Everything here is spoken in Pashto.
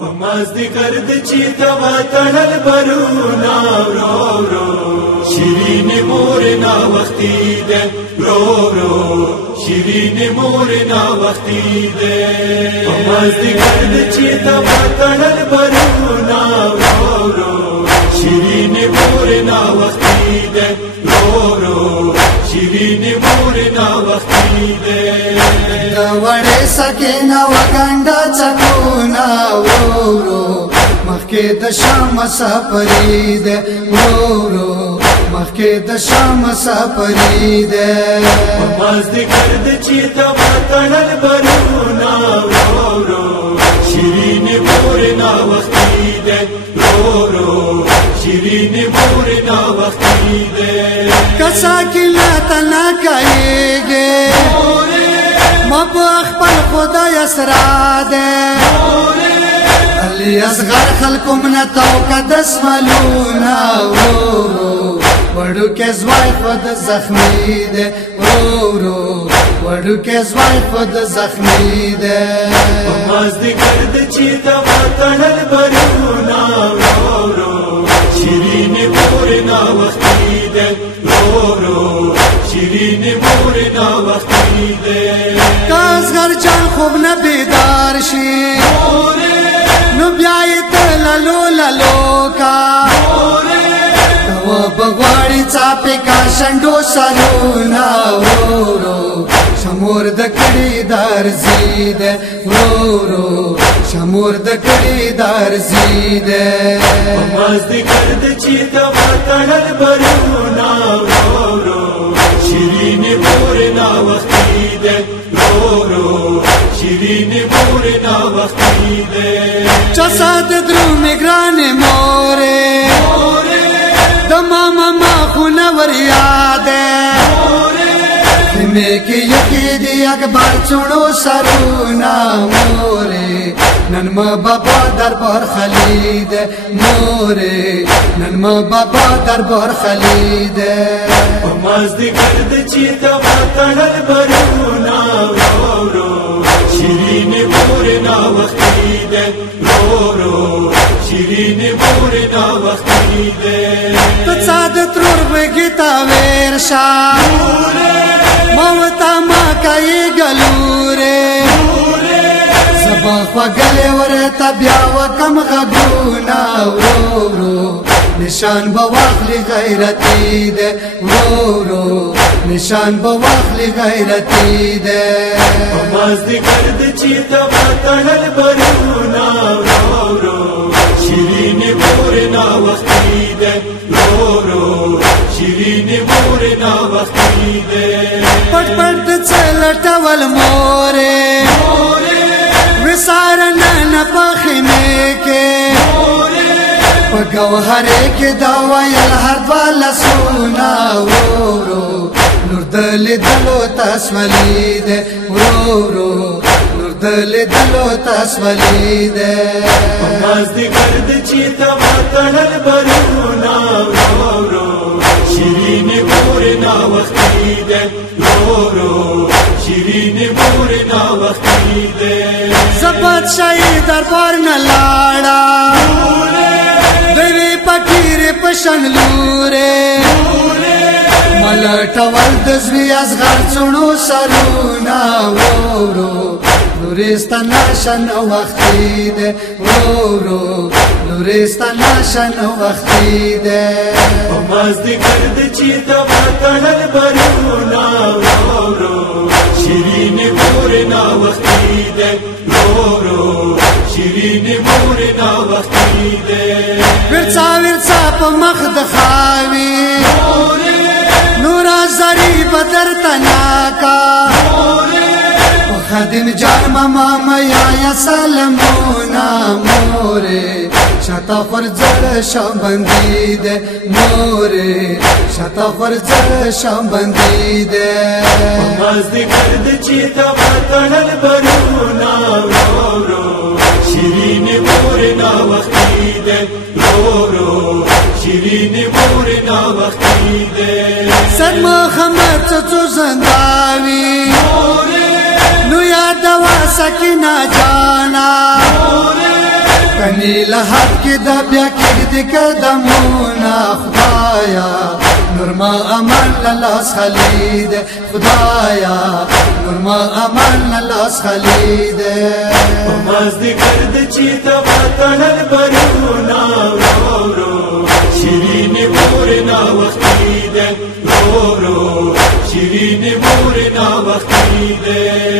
پمازدیګر د چیتا وطنل برونه ورو ورو شیرین مور نا وختي ده ورو ورو شیرین مور نا وختي ده پمازدیګر د چیتا وطنل برونه ورو ورو شیرین مور نا وختي ده ورو ورو شیرین مور نا وختي ده وړې سکینه وګنډه چکونه ورو مخکې د شام سفرې ده ورو مخکې د شام سفرې ده پمازدیګر د چیتا وطنل برونه ورو شیرین مور نا وختي ده ورو شیرین مور نا وختي ده کسا کله تنا کایږي مبخ پر خدای اسرا ده علی اصغر خلقم نتاو کدس ملونا وړو کې زوای خود زخمی ده وړو کې زوای خود زخمی ده پمازدیګر د چیتا وطنل برونه ورو شیرین مور نا وختي ده ورو شیرین مور نا وختي ده کاسغر چا خوب نه بیدار شي نو بیا یې لالو کا و بغواړي چاپې کا شندو سرونه ورو شمور د کړي درزید ورو شمور د کړي درزید پمازدیګر د چیتا وطنل برونه ورو شیرین مور نا وختي ده ورو شیرین مور نا وختي ده چسات درو میګران مورې د ماما خونه ور یاده میں کی یکی دی اکبر چونو سرونا مورے ننما بابا دربار خلید مورے ننما بابا دربار خلید پمازدیګر د چیتا وطنل برونه ورو شیرین مور نا وختي ده ورو شیرین مور نا وختي ده تڅاد ترور بگیتا ورشا موتا ما کئی گلورے زبا خوگلے ورطا بیا وکم غبونا ورو نشان بواخلی غیرتی دے ورو نشان بواخلی غیرتی دے پمازدیګر د چیتا وطنل برونه ورو شیرین مور نا وختي ده ورو شیرین مور نا وختي ده پټ پټ چلټول مورې وسارنا نه پخنه کې پګوهره کې دا ویل هر والا سونا ورو نور دل دلو تسولید ورو نور دل دلو تسولید پمازدیګر د چیتا وطنل برونه ورو شیرین مور نا وختي ده ورو شیرین مور نا وختي ده زبات شاهي دربار نه لاړه دوی پکیر پشن لوره ملټول د زوی اصغر چونو سرونا ورو نورستان شن وختي ده ورو نورستان شن وختي ده پمازدیګر د چیتا وطنل برونه ورو شیرین مور نا وختي ده ورو شیرین مور نا وختي ده ورڅا په مخ د خاوي نور زری بدر تناکا خادم جان ماما میا سلامونا مورے شتا فرزر شامبندی دے مورے شتا فرزر شامبندی دے پمازدیګر د چیتا وطنل برونه ورو شیرین مور نا وختي ده ورو شیرین مور نا وختي ده سر محمد چچو زنداوی نو یاد وا سکینہ جانا کنی لحد کی دا بیا کگدی قدمونا خدایا نور ما امان للاس خلید خدایا نور ما امان للاس خلید پماز دی کرد چی تبا تنل برونا رو رو شیرین مورنا وقتی ده رو رو شیرین مورنا وقتی ده